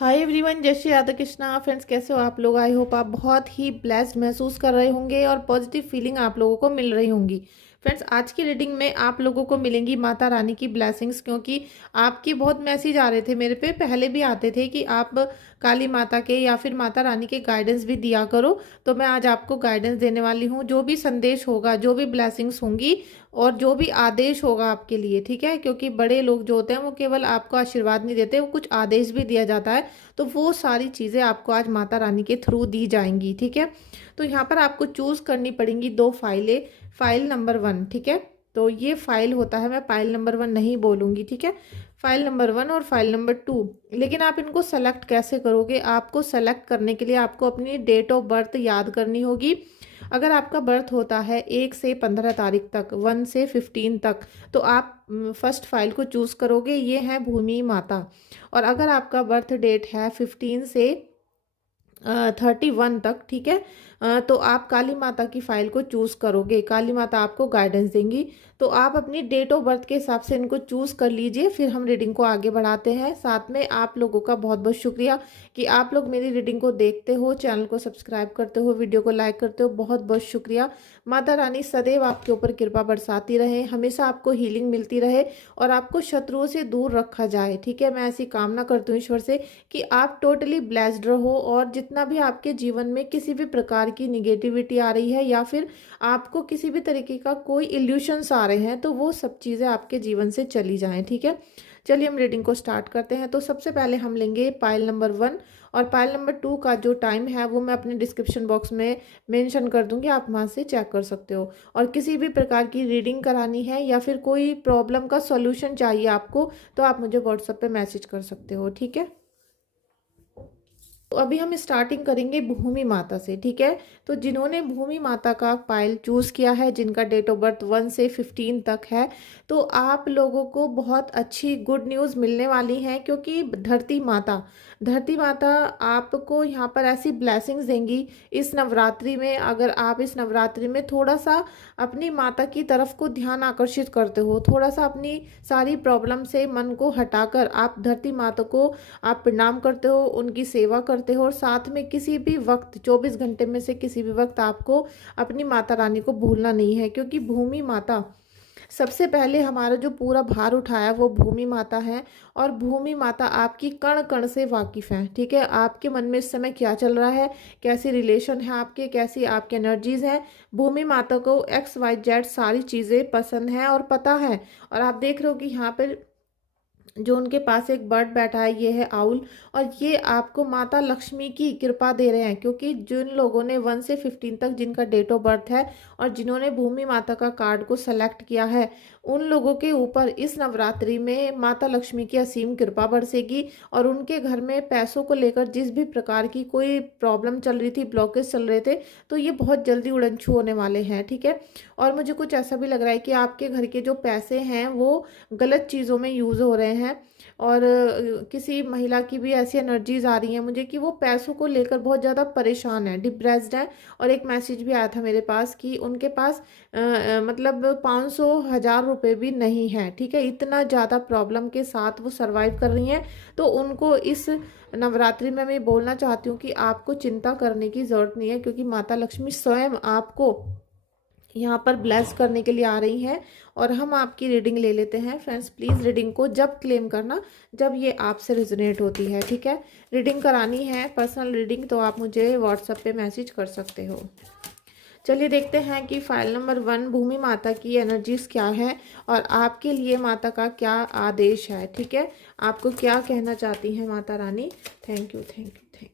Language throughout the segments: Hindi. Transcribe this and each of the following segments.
हाय एवरीवन, जय श्री राधा कृष्णा। फ्रेंड्स, कैसे हो आप लोग? आई होप आप बहुत ही ब्लेस्ड महसूस कर रहे होंगे और पॉजिटिव फीलिंग आप लोगों को मिल रही होंगी। फ्रेंड्स, आज की रीडिंग में आप लोगों को मिलेंगी माता रानी की ब्लेसिंग्स, क्योंकि आपके बहुत मैसेज आ रहे थे मेरे पे, पहले भी आते थे कि आप काली माता के या फिर माता रानी के गाइडेंस भी दिया करो। तो मैं आज आपको गाइडेंस देने वाली हूँ, जो भी संदेश होगा, जो भी ब्लेसिंग्स होंगी और जो भी आदेश होगा आपके लिए, ठीक है। क्योंकि बड़े लोग जो होते हैं वो केवल आपको आशीर्वाद नहीं देते, वो कुछ आदेश भी दिया जाता है। तो वो सारी चीज़ें आपको आज माता रानी के थ्रू दी जाएंगी, ठीक है। तो यहाँ पर आपको चूज़ करनी पड़ेंगी दो फाइलें। फाइल नंबर 1, ठीक है। तो ये फाइल होता है, मैं फाइल नंबर 1 नहीं बोलूँगी, ठीक है। फाइल नंबर 1 और फाइल नंबर 2। लेकिन आप इनको सेलेक्ट कैसे करोगे? आपको सेलेक्ट करने के लिए आपको अपनी डेट ऑफ बर्थ याद करनी होगी। अगर आपका बर्थ होता है 1 से 15 तारीख तक, 1 से 15 तक, तो आप फर्स्ट फाइल को चूज़ करोगे, ये है भूमि माता। और अगर आपका बर्थ डेट है 15 से 31 तक, ठीक है, तो आप काली माता की फाइल को चूज़ करोगे। काली माता आपको गाइडेंस देंगी। तो आप अपनी डेट ऑफ बर्थ के हिसाब से इनको चूज़ कर लीजिए, फिर हम रीडिंग को आगे बढ़ाते हैं। साथ में आप लोगों का बहुत बहुत शुक्रिया कि आप लोग मेरी रीडिंग को देखते हो, चैनल को सब्सक्राइब करते हो, वीडियो को लाइक करते हो। बहुत बहुत शुक्रिया। माता रानी सदैव आपके ऊपर कृपा बरसाती रहे, हमेशा आपको हीलिंग मिलती रहे और आपको शत्रुओं से दूर रखा जाए, ठीक है। मैं ऐसी कामना करती हूँ ईश्वर से कि आप टोटली ब्लेस्ड रहो, और जितना भी आपके जीवन में किसी भी प्रकार की निगेटिविटी आ रही है या फिर आपको किसी भी तरीके का कोई इल्यूशंस आ रहे हैं, तो वो सब चीज़ें आपके जीवन से चली जाएं, ठीक है। चलिए हम रीडिंग को स्टार्ट करते हैं। तो सबसे पहले हम लेंगे पाइल नंबर 1, और पाइल नंबर 2 का जो टाइम है वो मैं अपने डिस्क्रिप्शन बॉक्स में मेंशन कर दूंगी, आप वहाँ से चेक कर सकते हो। और किसी भी प्रकार की रीडिंग करानी है या फिर कोई प्रॉब्लम का सॉल्यूशन चाहिए आपको, तो आप मुझे व्हाट्सएप पे मैसेज कर सकते हो, ठीक है। तो अभी हम स्टार्टिंग करेंगे भूमि माता से, ठीक है। तो जिन्होंने भूमि माता का फाइल चूज़ किया है, जिनका डेट ऑफ बर्थ 1 से 15 तक है, तो आप लोगों को बहुत अच्छी गुड न्यूज़ मिलने वाली है। क्योंकि धरती माता आपको यहाँ पर ऐसी ब्लेसिंग्स देंगी इस नवरात्रि में। अगर आप इस नवरात्रि में थोड़ा सा अपनी माता की तरफ को ध्यान आकर्षित करते हो, थोड़ा सा अपनी सारी प्रॉब्लम से मन को हटाकर आप धरती माता को आप प्रणाम करते हो, उनकी सेवा करते हो, और साथ में किसी भी वक्त 24 घंटे में से किसी भी वक्त आपको अपनी माता रानी को भूलना नहीं है। क्योंकि भूमि माता सबसे पहले हमारा जो पूरा भार उठाया वो भूमि माता है, और भूमि माता आपकी कण कण से वाकिफ़ है, ठीक है। आपके मन में इस समय क्या चल रहा है, कैसी रिलेशन है आपके, कैसी आपकी एनर्जीज हैं, भूमि माता को XYZ सारी चीज़ें पसंद है और पता है। और आप देख रहे हो कि यहाँ पर जो उनके पास एक बर्ड बैठा है, ये है आउल, और ये आपको माता लक्ष्मी की कृपा दे रहे हैं। क्योंकि जिन लोगों ने 1 से 15 तक जिनका डेट ऑफ बर्थ है और जिन्होंने भूमि माता का कार्ड को सेलेक्ट किया है, उन लोगों के ऊपर इस नवरात्रि में माता लक्ष्मी की असीम कृपा बरसेगी। और उनके घर में पैसों को लेकर जिस भी प्रकार की कोई प्रॉब्लम चल रही थी, ब्लॉकेज चल रहे थे, तो ये बहुत जल्दी उड़नछू होने वाले हैं, ठीक है। और मुझे कुछ ऐसा भी लग रहा है कि आपके घर के जो पैसे हैं वो गलत चीज़ों में यूज़ हो रहे हैं। और किसी महिला की भी ऐसी एनर्जीज आ रही हैं मुझे कि वो पैसों को लेकर बहुत ज़्यादा परेशान है, डिप्रेस्ड है। और एक मैसेज भी आया था मेरे पास कि उनके पास मतलब 500,000 रुपये भी नहीं है, ठीक है। इतना ज़्यादा प्रॉब्लम के साथ वो सरवाइव कर रही हैं। तो उनको इस नवरात्रि में मैं बोलना चाहती हूँ कि आपको चिंता करने की ज़रूरत नहीं है, क्योंकि माता लक्ष्मी स्वयं आपको यहाँ पर ब्लेस करने के लिए आ रही हैं। और हम आपकी रीडिंग ले लेते हैं। फ्रेंड्स, प्लीज़ रीडिंग को जब क्लेम करना जब ये आपसे रिजोनेट होती है, ठीक है। रीडिंग करानी है पर्सनल रीडिंग, तो आप मुझे व्हाट्सएप पे मैसेज कर सकते हो। चलिए देखते हैं कि फाइल नंबर 1 भूमि माता की एनर्जीज क्या है और आपके लिए माता का क्या आदेश है, ठीक है। आपको क्या कहना चाहती हैं Mata Rani. Thank you, thank you, thank you.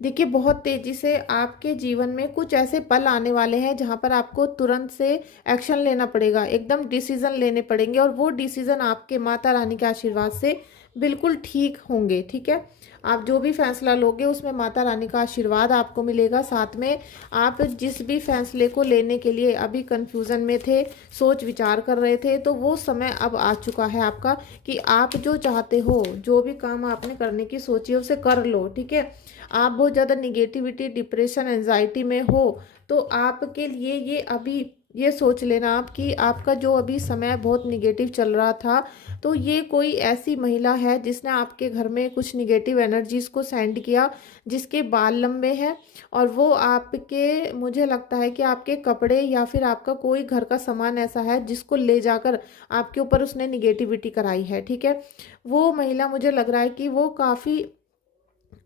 देखिए, बहुत तेज़ी से आपके जीवन में कुछ ऐसे पल आने वाले हैं जहाँ पर आपको तुरंत से एक्शन लेना पड़ेगा, एकदम डिसीज़न लेने पड़ेंगे, और वो डिसीज़न आपके माता रानी के आशीर्वाद से बिल्कुल ठीक होंगे, ठीक है। आप जो भी फैसला लोगे उसमें माता रानी का आशीर्वाद आपको मिलेगा। साथ में आप जिस भी फैसले को लेने के लिए अभी कन्फ्यूज़न में थे, सोच विचार कर रहे थे, तो वो समय अब आ चुका है आपका कि आप जो चाहते हो, जो भी काम आपने करने की सोची है उसे कर लो, ठीक है। आप बहुत ज़्यादा निगेटिविटी, डिप्रेशन, एंजाइटी में हो, तो आपके लिए ये अभी ये सोच लेना आप कि आपका जो अभी समय बहुत निगेटिव चल रहा था, तो ये कोई ऐसी महिला है जिसने आपके घर में कुछ निगेटिव एनर्जीज को सेंड किया, जिसके बाल लंबे हैं, और वो आपके, मुझे लगता है कि आपके कपड़े या फिर आपका कोई घर का सामान ऐसा है जिसको ले जाकर आपके ऊपर उसने निगेटिविटी कराई है। ठीक है, वो महिला मुझे लग रहा है कि वो काफ़ी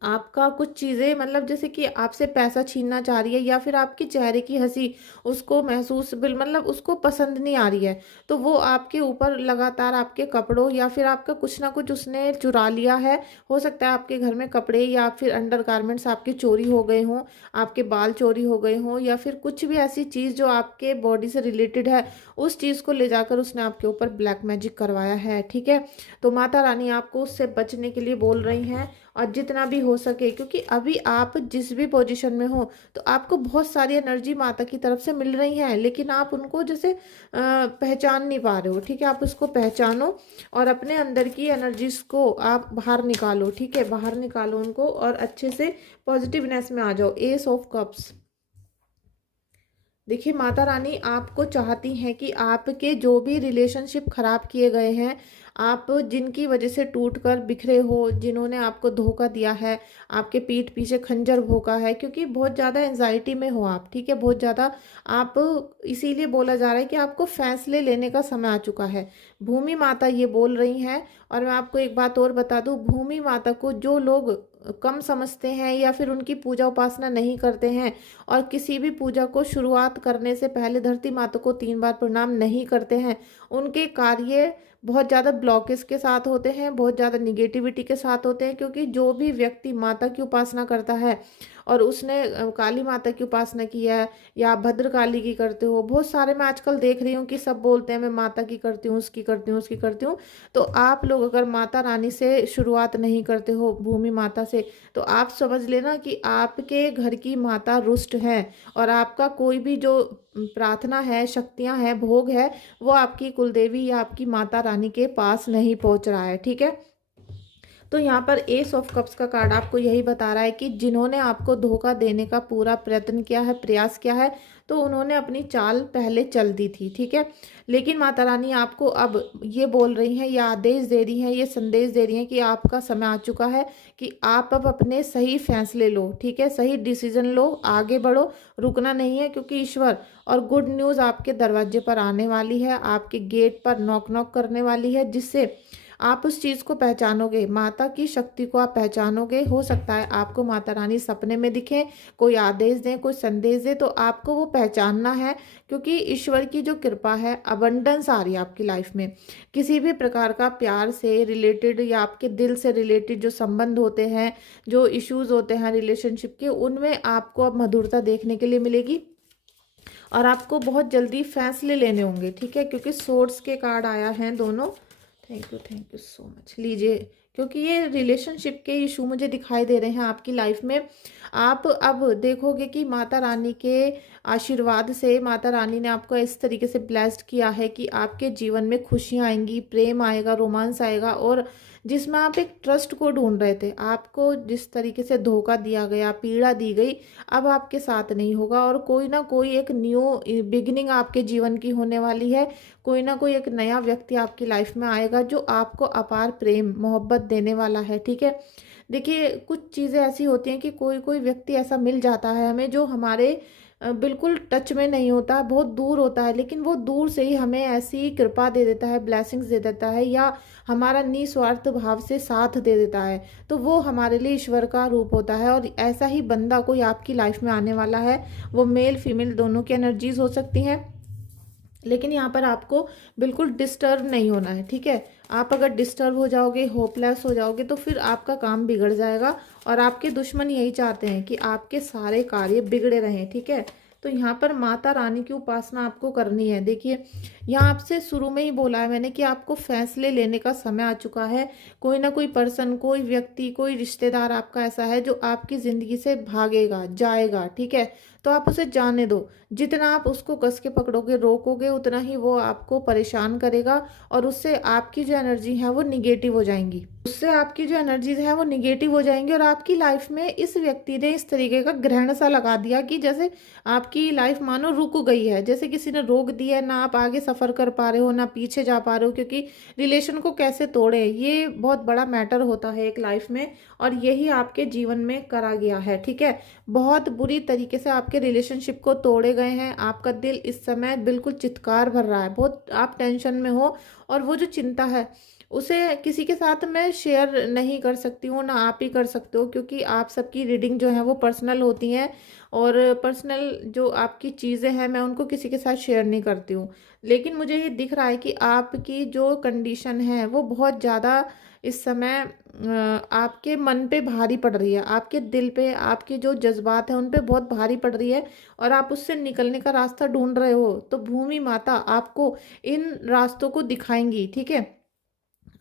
आपका कुछ चीज़ें, मतलब जैसे कि आपसे पैसा छीनना चाह रही है, या फिर आपके चेहरे की हंसी उसको महसूस मतलब उसको पसंद नहीं आ रही है, तो वो आपके ऊपर लगातार आपके कपड़ों या फिर आपका कुछ ना कुछ उसने चुरा लिया है। हो सकता है आपके घर में कपड़े या फिर अंडर गारमेंट्स आपके चोरी हो गए हों, आपके बाल चोरी हो गए हों, या फिर कुछ भी ऐसी चीज़ जो आपके बॉडी से रिलेटेड है, उस चीज़ को ले जाकर उसने आपके ऊपर ब्लैक मैजिक करवाया है। ठीक है, तो माता रानी आपको उससे बचने के लिए बोल रही हैं, और जितना भी हो सके, क्योंकि अभी आप जिस भी पोजीशन में हो, तो आपको बहुत सारी एनर्जी माता की तरफ से मिल रही है, लेकिन आप उनको जैसे पहचान नहीं पा रहे हो। ठीक है, आप उसको पहचानो और अपने अंदर की एनर्जीज को आप बाहर निकालो। ठीक है, बाहर निकालो उनको और अच्छे से पॉजिटिवनेस में आ जाओ। एस ऑफ कप्स, देखिए माता रानी आपको चाहती हैं कि आपके जो भी रिलेशनशिप खराब किए गए हैं, आप जिनकी वजह से टूट कर बिखरे हो, जिन्होंने आपको धोखा दिया है, आपके पीठ पीछे खंजर भोंका है, क्योंकि बहुत ज़्यादा एंजाइटी में हो आप। ठीक है, बहुत ज़्यादा आप, इसीलिए बोला जा रहा है कि आपको फैसले लेने का समय आ चुका है। भूमि माता ये बोल रही हैं। और मैं आपको एक बात और बता दूं, भूमि माता को जो लोग कम समझते हैं या फिर उनकी पूजा उपासना नहीं करते हैं, और किसी भी पूजा को शुरुआत करने से पहले धरती माता को 3 बार प्रणाम नहीं करते हैं, उनके कार्य बहुत ज़्यादा ब्लॉकेज के साथ होते हैं, बहुत ज़्यादा निगेटिविटी के साथ होते हैं। क्योंकि जो भी व्यक्ति माता की उपासना करता है और उसने काली माता की उपासना की है, या भद्रकाली की करते हो, बहुत सारे मैं आजकल देख रही हूँ कि सब बोलते हैं मैं माता की करती हूँ, उसकी करती हूँ, उसकी करती हूँ। तो आप लोग अगर माता रानी से शुरुआत नहीं करते हो, भूमि माता से, तो आप समझ लेना कि आपके घर की माता रुष्ट है, और आपका कोई भी जो प्रार्थना है, शक्तियां हैं, भोग है, वो आपकी कुलदेवी या आपकी माता रानी के पास नहीं पहुंच रहा है। ठीक है, तो यहाँ पर एस ऑफ कप्स का कार्ड आपको यही बता रहा है कि जिन्होंने आपको धोखा देने का पूरा प्रयत्न किया है, प्रयास किया है, तो उन्होंने अपनी चाल पहले चल दी थी। ठीक है, लेकिन माता रानी आपको अब ये बोल रही हैं, ये आदेश दे रही हैं, ये संदेश दे रही हैं कि आपका समय आ चुका है कि आप अब अपने सही फैसले लो। ठीक है, सही डिसीजन लो, आगे बढ़ो, रुकना नहीं है, क्योंकि ईश्वर और गुड न्यूज़ आपके दरवाजे पर आने वाली है, आपके गेट पर नॉक नॉक करने वाली है, जिससे आप उस चीज़ को पहचानोगे, माता की शक्ति को आप पहचानोगे। हो सकता है आपको माता रानी सपने में दिखे, कोई आदेश दें, कोई संदेश दे, तो आपको वो पहचानना है, क्योंकि ईश्वर की जो कृपा है, अबंडेंस आ रही है आपकी लाइफ में। किसी भी प्रकार का प्यार से रिलेटेड या आपके दिल से रिलेटेड जो संबंध होते हैं, जो इश्यूज होते हैं रिलेशनशिप के, उनमें आपको अब मधुरता देखने के लिए मिलेगी, और आपको बहुत जल्दी फैसले लेने होंगे। ठीक है, क्योंकि सोर्स के कार्ड आया है दोनों। Thank you so much. लीजिए, क्योंकि ये रिलेशनशिप के इशू मुझे दिखाई दे रहे हैं आपकी लाइफ में। आप अब देखोगे कि माता रानी के आशीर्वाद से माता रानी ने आपको इस तरीके से ब्लेस्ड किया है कि आपके जीवन में खुशियाँ आएंगी, प्रेम आएगा, रोमांस आएगा, और जिसमें आप एक ट्रस्ट को ढूंढ रहे थे, आपको जिस तरीके से धोखा दिया गया, पीड़ा दी गई, अब आपके साथ नहीं होगा, और कोई ना कोई एक न्यू बिगिनिंग आपके जीवन की होने वाली है। कोई ना कोई एक नया व्यक्ति आपकी लाइफ में आएगा जो आपको अपार प्रेम मोहब्बत देने वाला है। ठीक है, देखिए कुछ चीज़ें ऐसी होती हैं कि कोई कोई व्यक्ति ऐसा मिल जाता है हमें, जो हमारे बिल्कुल टच में नहीं होता, बहुत दूर होता है, लेकिन वो दूर से ही हमें ऐसी कृपा दे देता है, ब्लेसिंग्स दे देता है, या हमारा निस्वार्थ भाव से साथ दे देता है, तो वो हमारे लिए ईश्वर का रूप होता है। और ऐसा ही बंदा कोई आपकी लाइफ में आने वाला है, वो मेल फीमेल दोनों की एनर्जीज हो सकती हैं, लेकिन यहाँ पर आपको बिल्कुल डिस्टर्ब नहीं होना है। ठीक है, आप अगर डिस्टर्ब हो जाओगे, होपलेस हो जाओगे, तो फिर आपका काम बिगड़ जाएगा, और आपके दुश्मन यही चाहते हैं कि आपके सारे कार्य बिगड़े रहें। ठीक है, तो यहाँ पर माता रानी की उपासना आपको करनी है। देखिए, यहाँ आपसे शुरू में ही बोला है मैंने कि आपको फैसले लेने का समय आ चुका है। कोई ना कोई पर्सन, कोई व्यक्ति, कोई रिश्तेदार आपका ऐसा है जो आपकी ज़िंदगी से भागेगा, जाएगा। ठीक है, तो आप उसे जाने दो। जितना आप उसको कस के पकड़ोगे, रोकोगे, उतना ही वो आपको परेशान करेगा और उससे आपकी जो एनर्जी है वो निगेटिव हो जाएंगी। उससे आपकी जो एनर्जीज है वो निगेटिव हो जाएंगी और आपकी लाइफ में इस व्यक्ति ने इस तरीके का ग्रहण सा लगा दिया कि जैसे आपकी लाइफ मानो रुक गई है, जैसे किसी ने रोक दिया है, ना आप आगे सफ़र कर पा रहे हो ना पीछे जा पा रहे हो, क्योंकि रिलेशन को कैसे तोड़े ये बहुत बड़ा मैटर होता है एक लाइफ में, और यही आपके जीवन में करा गया है। ठीक है, बहुत बुरी तरीके से आपके रिलेशनशिप को तोड़े गए हैं। आपका दिल इस समय बिल्कुल चित्कार भर रहा है, बहुत आप टेंशन में हो, और वो जो चिंता है उसे किसी के साथ मैं शेयर नहीं कर सकती हूँ, ना आप ही कर सकते हो, क्योंकि आप सबकी रीडिंग जो है वो पर्सनल होती हैं, और पर्सनल जो आपकी चीज़ें हैं मैं उनको किसी के साथ शेयर नहीं करती हूँ। लेकिन मुझे ये दिख रहा है कि आपकी जो कंडीशन है वो बहुत ज़्यादा इस समय आपके मन पे भारी पड़ रही है, आपके दिल पे, आपके जो जज्बात हैं उन पे बहुत भारी पड़ रही है, और आप उससे निकलने का रास्ता ढूंढ रहे हो। तो भूमि माता आपको इन रास्तों को दिखाएंगी। ठीक है,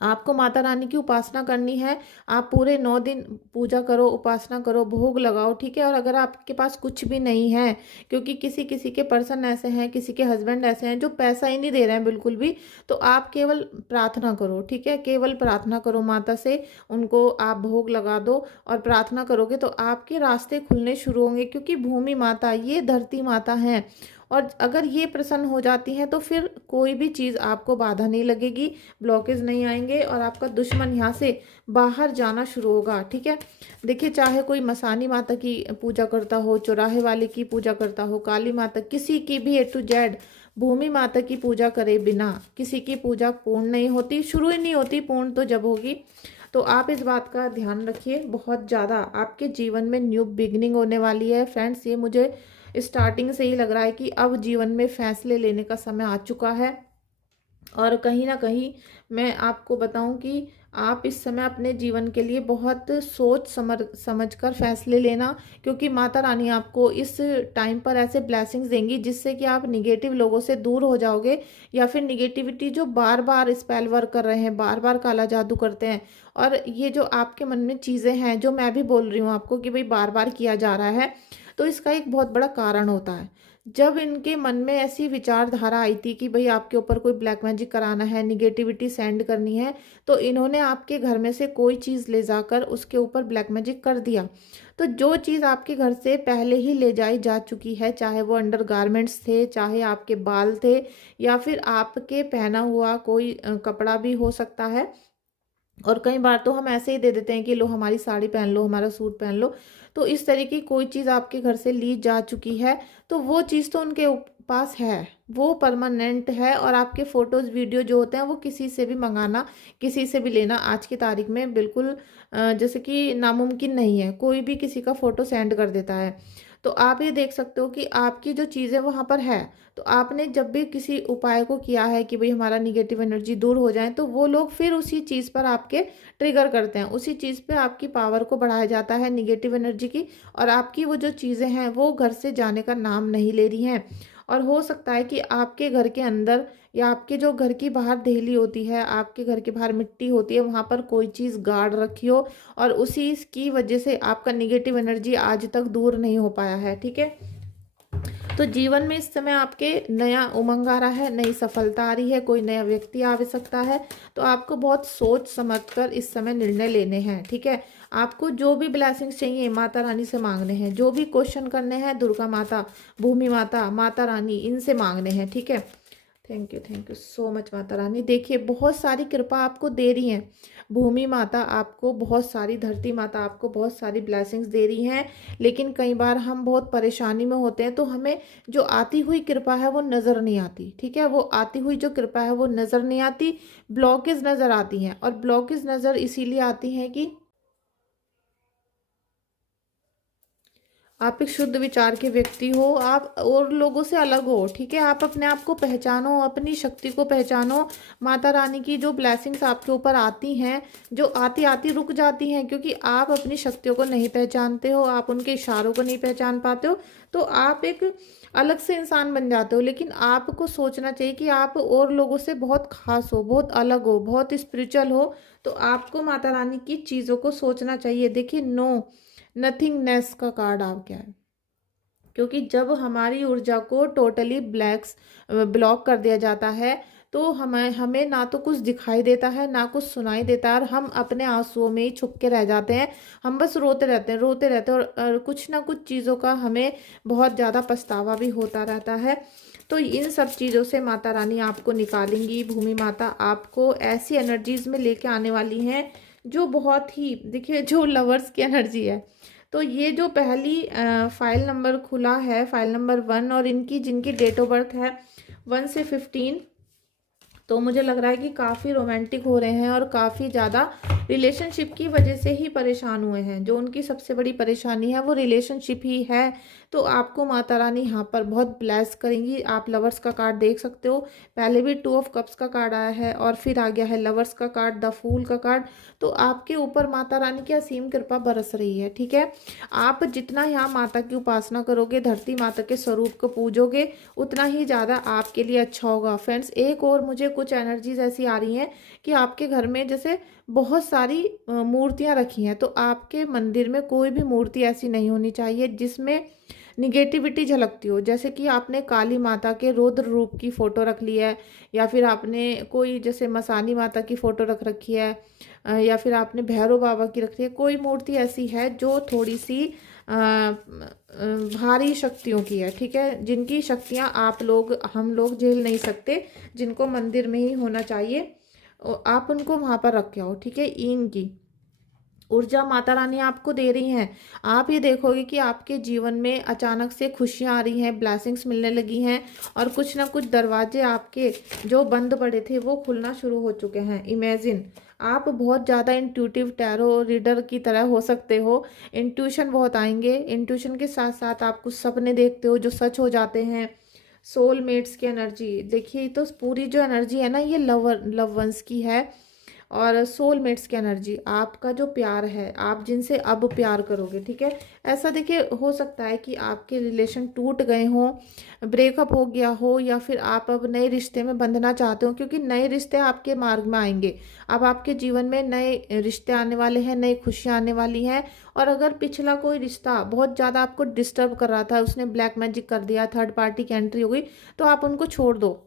आपको माता रानी की उपासना करनी है। आप पूरे 9 दिन पूजा करो, उपासना करो, भोग लगाओ। ठीक है, और अगर आपके पास कुछ भी नहीं है, क्योंकि किसी किसी के पर्सन ऐसे हैं, किसी के हस्बैंड ऐसे हैं जो पैसा ही नहीं दे रहे हैं बिल्कुल भी, तो आप केवल प्रार्थना करो। ठीक है, केवल प्रार्थना करो माता से, उनको आप भोग लगा दो और प्रार्थना करोगे तो आपके रास्ते खुलने शुरू होंगे, क्योंकि भूमि माता ये धरती माता हैं, और अगर ये प्रसन्न हो जाती हैं तो फिर कोई भी चीज़ आपको बाधा नहीं लगेगी, ब्लॉकेज नहीं आएंगे, और आपका दुश्मन यहाँ से बाहर जाना शुरू होगा। ठीक है, देखिए, चाहे कोई मसानी माता की पूजा करता हो, चौराहे वाले की पूजा करता हो, काली माता, किसी की भी A to Z, भूमि माता की पूजा करे बिना किसी की पूजा पूर्ण नहीं होती, शुरू ही नहीं होती, पूर्ण तो जब होगी। तो आप इस बात का ध्यान रखिए, बहुत ज़्यादा आपके जीवन में न्यू बिगनिंग होने वाली है फ्रेंड्स। ये मुझे स्टार्टिंग से ही लग रहा है कि अब जीवन में फैसले लेने का समय आ चुका है, और कहीं ना कहीं मैं आपको बताऊं कि आप इस समय अपने जीवन के लिए बहुत सोच समझ कर फैसले लेना, क्योंकि माता रानी आपको इस टाइम पर ऐसे ब्लेसिंग्स देंगी जिससे कि आप निगेटिव लोगों से दूर हो जाओगे, या फिर निगेटिविटी जो बार बार स्पेल वर्क कर रहे हैं, बार बार काला जादू करते हैं, और ये जो आपके मन में चीज़ें हैं जो मैं भी बोल रही हूँ आपको कि भाई बार बार किया जा रहा है, तो इसका एक बहुत बड़ा कारण होता है। जब इनके मन में ऐसी विचारधारा आई थी कि भाई आपके ऊपर कोई ब्लैक मैजिक कराना है, निगेटिविटी सेंड करनी है, तो इन्होंने आपके घर में से कोई चीज़ ले जाकर उसके ऊपर ब्लैक मैजिक कर दिया। तो जो चीज़ आपके घर से पहले ही ले जाई जा चुकी है, चाहे वो अंडर गारमेंट्स थे, चाहे आपके बाल थे, या फिर आपके पहना हुआ कोई कपड़ा भी हो सकता है, और कई बार तो हम ऐसे ही दे देते हैं कि लो हमारी साड़ी पहन लो, हमारा सूट पहन लो। तो इस तरह की कोई चीज़ आपके घर से ली जा चुकी है, तो वो चीज़ तो उनके पास है, वो परमानेंट है, और आपके फ़ोटोज़ वीडियो जो होते हैं वो किसी से भी मंगाना, किसी से भी लेना आज की तारीख में बिल्कुल जैसे कि नामुमकिन नहीं है। कोई भी किसी का फ़ोटो सेंड कर देता है। तो आप ये देख सकते हो कि आपकी जो चीज़ें वहाँ पर है, तो आपने जब भी किसी उपाय को किया है कि भाई हमारा निगेटिव एनर्जी दूर हो जाए, तो वो लोग फिर उसी चीज़ पर आपके ट्रिगर करते हैं, उसी चीज़ पे आपकी पावर को बढ़ाया जाता है निगेटिव एनर्जी की, और आपकी वो जो चीज़ें हैं वो घर से जाने का नाम नहीं ले रही हैं। और हो सकता है कि आपके घर के अंदर, या आपके जो घर की बाहर देहली होती है, आपके घर के बाहर मिट्टी होती है, वहाँ पर कोई चीज़ गाड़ रखी हो, और उसी की वजह से आपका निगेटिव एनर्जी आज तक दूर नहीं हो पाया है। ठीक है, तो जीवन में इस समय आपके नया उमंग आ रहा है, नई सफलता आ रही है, कोई नया व्यक्ति आ भी सकता है, तो आपको बहुत सोच समझ कर इस समय निर्णय लेने हैं। ठीक है, आपको जो भी ब्लेसिंग्स चाहिए माता रानी से मांगने हैं, जो भी क्वेश्चन करने हैं दुर्गा माता, भूमि माता, माता रानी, इनसे मांगने हैं। ठीक है, thank you so much Mata Rani. देखिए, बहुत सारी कृपा आपको दे रही हैं भूमि माता, आपको बहुत सारी, धरती माता आपको बहुत सारी ब्लेसिंग्स दे रही हैं, लेकिन कई बार हम बहुत परेशानी में होते हैं, तो हमें जो आती हुई कृपा है वो नज़र नहीं आती। ठीक है, वो आती हुई जो कृपा है वो नज़र नहीं आती, ब्लॉकेज नज़र आती हैं, और ब्लॉकेज नज़र इसीलिए आती हैं कि आप एक शुद्ध विचार के व्यक्ति हो, आप और लोगों से अलग हो। ठीक है, आप अपने आप को पहचानो, अपनी शक्ति को पहचानो। माता रानी की जो ब्लेसिंग्स आपके ऊपर आती हैं, जो आती आती रुक जाती हैं, क्योंकि आप अपनी शक्तियों को नहीं पहचानते हो, आप उनके इशारों को नहीं पहचान पाते हो, तो आप एक अलग से इंसान बन जाते हो। लेकिन आपको सोचना चाहिए कि आप और लोगों से बहुत खास हो, बहुत अलग हो, बहुत स्पिरिचुअल हो, तो आपको माता रानी की चीज़ों को सोचना चाहिए। देखिए, नो नथिंगनेस का कार्ड आ गया है। क्योंकि जब हमारी ऊर्जा को टोटली ब्लॉक कर दिया जाता है तो हमें हमें ना तो कुछ दिखाई देता है ना कुछ सुनाई देता है, और हम अपने आंसुओं में ही छुप के रह जाते हैं। हम बस रोते रहते हैं, और कुछ ना कुछ चीज़ों का हमें बहुत ज़्यादा पछतावा भी होता रहता है। तो इन सब चीज़ों से माता रानी आपको निकालेंगी। भूमि माता आपको ऐसी एनर्जीज में लेके आने वाली हैं जो बहुत ही, देखिए, जो लवर्स की एनर्जी है। तो ये जो पहली फाइल नंबर खुला है, फाइल नंबर 1, और इनकी जिनकी डेट ऑफ बर्थ है 1 से 15, तो मुझे लग रहा है कि काफ़ी रोमांटिक हो रहे हैं और काफ़ी ज़्यादा रिलेशनशिप की वजह से ही परेशान हुए हैं। जो उनकी सबसे बड़ी परेशानी है वो रिलेशनशिप ही है। तो आपको माता रानी यहाँ पर बहुत ब्लेस करेंगी। आप लवर्स का कार्ड देख सकते हो, पहले भी 2 ऑफ कप्स का कार्ड आया है और फिर आ गया है लवर्स का कार्ड, द फूल का कार्ड। तो आपके ऊपर माता रानी की असीम कृपा बरस रही है, ठीक है। आप जितना यहाँ माता की उपासना करोगे, धरती माता के स्वरूप को पूजोगे, उतना ही ज़्यादा आपके लिए अच्छा होगा। फ्रेंड्स, एक और मुझे कुछ एनर्जीज ऐसी आ रही हैं कि आपके घर में जैसे बहुत सारी मूर्तियां रखी हैं, तो आपके मंदिर में कोई भी मूर्ति ऐसी नहीं होनी चाहिए जिसमें निगेटिविटी झलकती हो। जैसे कि आपने काली माता के रौद्र रूप की फ़ोटो रख ली है, या फिर आपने कोई जैसे मसानी माता की फ़ोटो रख रखी है, या फिर आपने भैरव बाबा की रखी है। कोई मूर्ति ऐसी है जो थोड़ी सी भारी शक्तियों की है, ठीक है, जिनकी शक्तियाँ हम लोग झेल नहीं सकते, जिनको मंदिर में ही होना चाहिए, आप उनको वहाँ पर रख के आओ, ठीक है। इनकी ऊर्जा माता रानी आपको दे रही हैं। आप ये देखोगे कि आपके जीवन में अचानक से खुशियाँ आ रही हैं, ब्लेसिंग्स मिलने लगी हैं, और कुछ ना कुछ दरवाजे आपके जो बंद पड़े थे वो खुलना शुरू हो चुके हैं। इमेजिन, आप बहुत ज़्यादा इंट्यूटिव टैरो रीडर की तरह हो सकते हो। इंट्यूशन बहुत आएंगे, इंट्यूशन के साथ साथ आप कुछ सपने देखते हो जो सच हो जाते हैं। सोलमेट्स की एनर्जी देखिए, तो पूरी जो एनर्जी है ना, ये लव वंस की है। और सोलमेट्स की एनर्जी, आपका जो प्यार है, आप जिनसे अब प्यार करोगे, ठीक है। ऐसा देखिए, हो सकता है कि आपके रिलेशन टूट गए हों, ब्रेकअप हो गया हो, या फिर आप अब नए रिश्ते में बंधना चाहते हो, क्योंकि नए रिश्ते आपके मार्ग में आएंगे। अब आपके जीवन में नए रिश्ते आने वाले हैं, नई खुशियाँ आने वाली हैं। और अगर पिछला कोई रिश्ता बहुत ज़्यादा आपको डिस्टर्ब कर रहा था, उसने ब्लैक मैजिक कर दिया, थर्ड पार्टी की एंट्री हो गई, तो आप उनको छोड़ दो,